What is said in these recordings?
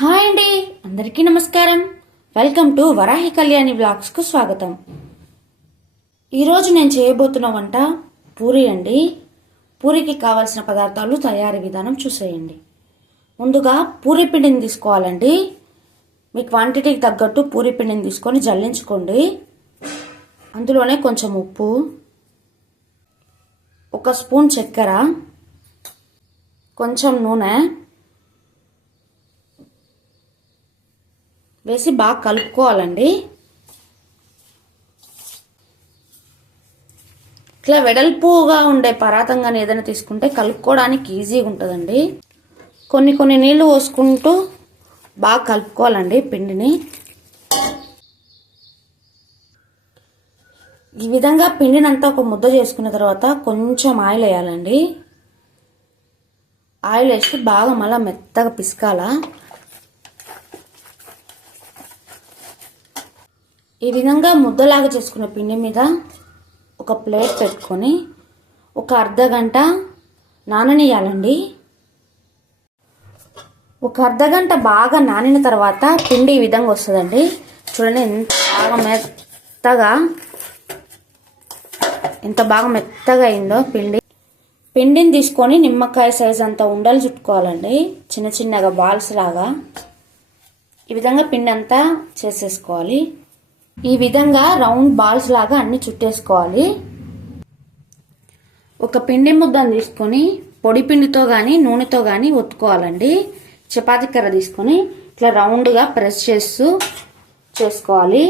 Hi అండి, అందరికీ నమస్కారం. వెల్కమ్ టు వరాహి కళ్యాణి బ్లాగ్స్కు స్వాగతం. ఈరోజు నేను చేయబోతున్న వంట పూరి అండి. పూరికి కావాల్సిన పదార్థాలు, తయారీ విధానం చూసేయండి. ముందుగా పూరి పిండిని తీసుకోవాలండి. మీ క్వాంటిటీకి తగ్గట్టు పూరి పిండిని తీసుకొని జల్లించుకోండి. అందులోనే కొంచెం ఉప్పు, 1 స్పూన్ చక్కెర, కొంచెం నూనె వేసి బాగా కలుపుకోవాలండి. ఇట్లా వెడల్పుగా ఉండే పరాతంగానే ఏదైనా తీసుకుంటే కలుపుకోవడానికి ఈజీగా ఉంటుందండి. కొన్ని నీళ్లు పోసుకుంటూ బాగా కలుపుకోవాలండి పిండిని. ఈ విధంగా పిండినంతా ఒక ముద్ద చేసుకున్న తర్వాత కొంచెం ఆయిల్ వేయాలండి. ఆయిల్ వేసి బాగా మళ్ళీ మెత్తగా పిసకాల. ఈ విధంగా ముద్దలాగా చేసుకున్న పిండి మీద ఒక ప్లేట్ పెట్టుకొని ఒక అర్ధగంట నాననియాలండి. ఒక అర్ధగంట బాగా నానిన తర్వాత పిండి ఈ విధంగా వస్తుందండి. చూడండి ఎంత బాగా మెత్తగా అయిందో పిండిని తీసుకొని నిమ్మకాయ సైజ్ అంతా ఉండలు చుట్టుకోవాలండి. చిన్న చిన్నగా బాల్స్ లాగా ఈ విధంగా పిండి అంతా చేసేసుకోవాలి. ఈ విధంగా రౌండ్ బాల్స్ లాగా అన్ని చుట్టేసుకోవాలి. ఒక పిండి ముద్దను తీసుకొని పొడి పిండితో కానీ నూనెతో కానీ ఒత్తుకోవాలండి. చపాతీ కర్ర తీసుకొని ఇట్లా రౌండ్గా ప్రెస్ చేస్తూ చేసుకోవాలి.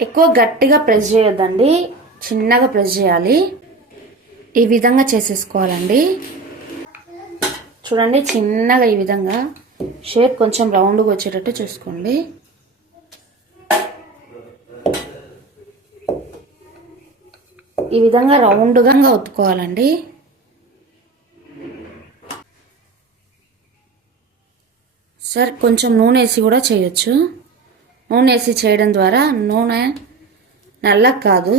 ఎక్కువ గట్టిగా ప్రెస్ చేయొద్దండి, చిన్నగా ప్రెస్ చేయాలి. ఈ విధంగా చేసేసుకోవాలండి. చూడండి, చిన్నగా ఈ విధంగా షేప్ కొంచెం రౌండ్గా వచ్చేటట్టు చూసుకోండి. ఈ విధంగా రౌండ్గా ఒత్తుకోవాలండి. సరే, కొంచెం నూనె వేసి కూడా చేయొచ్చు. నూనె వేసి చేయడం ద్వారా నూనె నల్లగా కాదు.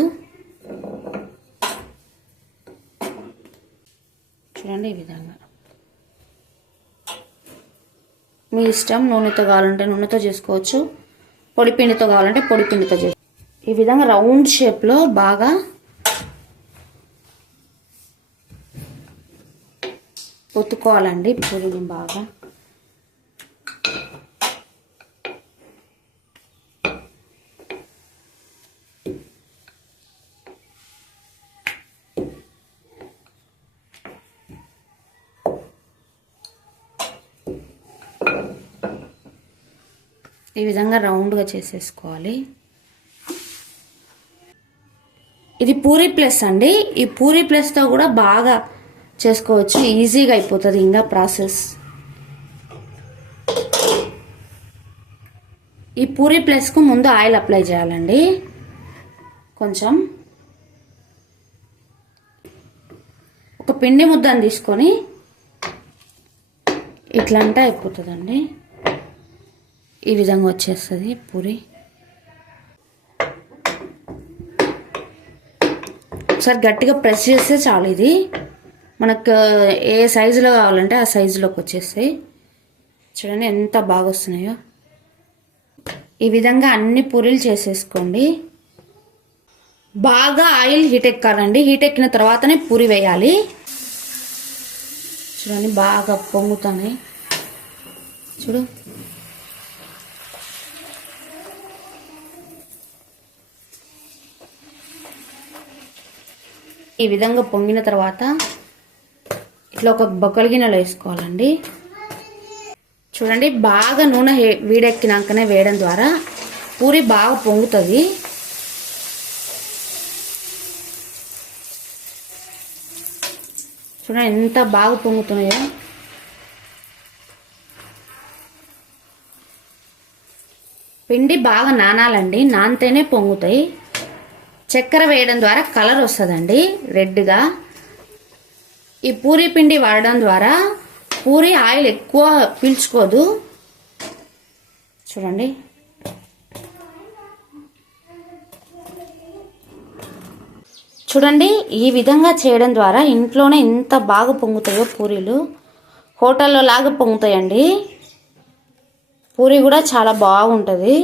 చూడండి, ఈ విధంగా మీ ఇష్టం. నూనెతో కావాలంటే నూనెతో చేసుకోవచ్చు, పొడి పిండితో కావాలంటే పొడి పిండితో చేసుకోవచ్చు. ఈ విధంగా రౌండ్ షేప్లో బాగా ఒత్తుకోవాలండి పూరిని బాగా. ఈ విధంగా రౌండ్గా చేసేసుకోవాలి. ఇది పూరి ప్లస్ అండి. ఈ పూరి ప్లస్తో కూడా బాగా చేసుకోవచ్చు, ఈజీగా అయిపోతుంది ఇంకా ప్రాసెస్. ఈ పూరి ప్లస్కు ముందు ఆయిల్ అప్లై చేయాలండి. కొంచెం ఒక పిండి ముద్దను తీసుకొని ఇట్లా అంటే అయిపోతుందండి. ఈ విధంగా వచ్చేస్తుంది పూరి. ఒకసారి గట్టిగా ప్రెస్ చేస్తే చాలు. ఇది మనకు ఏ సైజులో కావాలంటే ఆ సైజులోకి వచ్చేస్తాయి. చూడండి ఎంత బాగా వస్తున్నాయో. ఈ విధంగా అన్ని పూరీలు చేసేసుకోండి. బాగా ఆయిల్ హీట్ ఎక్కాలండి. హీట్ ఎక్కిన తర్వాతనే పూరి వేయాలి. చూడండి, బాగా పొంగుతున్నాయి. చూడు, ఈ విధంగా పొంగిన తర్వాత ఇట్లా ఒక బొక్కల గిన్నెలో వేసుకోవాలండి. చూడండి, బాగా నూనె వేడెక్కినాకనే వేయడం ద్వారా పూరి బాగా పొంగుతుంది. చూడండి ఎంత బాగా పొంగుతున్నాయో. పిండి బాగా నానాలండి, నానితేనే పొంగుతాయి. చక్కెర వేయడం ద్వారా కలర్ వస్తుందండి రెడ్గా. ఈ పూరి పిండి వాడడం ద్వారా పూరి ఆయిల్ ఎక్కువ పీల్చుకోదు. చూడండి, చూడండి, ఈ విధంగా చేయడం ద్వారా ఇంట్లోనే ఎంత బాగా పొంగుతాయో పూరీలు. హోటల్లో లాగా పొంగుతాయండి. పూరి కూడా చాలా బాగుంటుంది.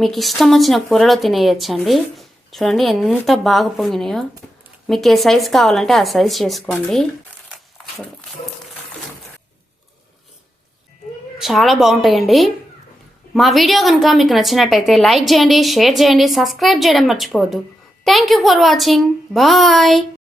మీకు ఇష్టం వచ్చిన కూరలో తినేయచ్చండి. చూడండి ఎంత బాగా పొంగినాయో. మీకు ఏ సైజు కావాలంటే ఆ సైజు చేసుకోండి. చాలా బాగుంటాయండి. మా వీడియో కనుక మీకు నచ్చినట్టయితే లైక్ చేయండి, షేర్ చేయండి, సబ్స్క్రైబ్ చేయడం మర్చిపోవద్దు. Thank you for watching. Bye.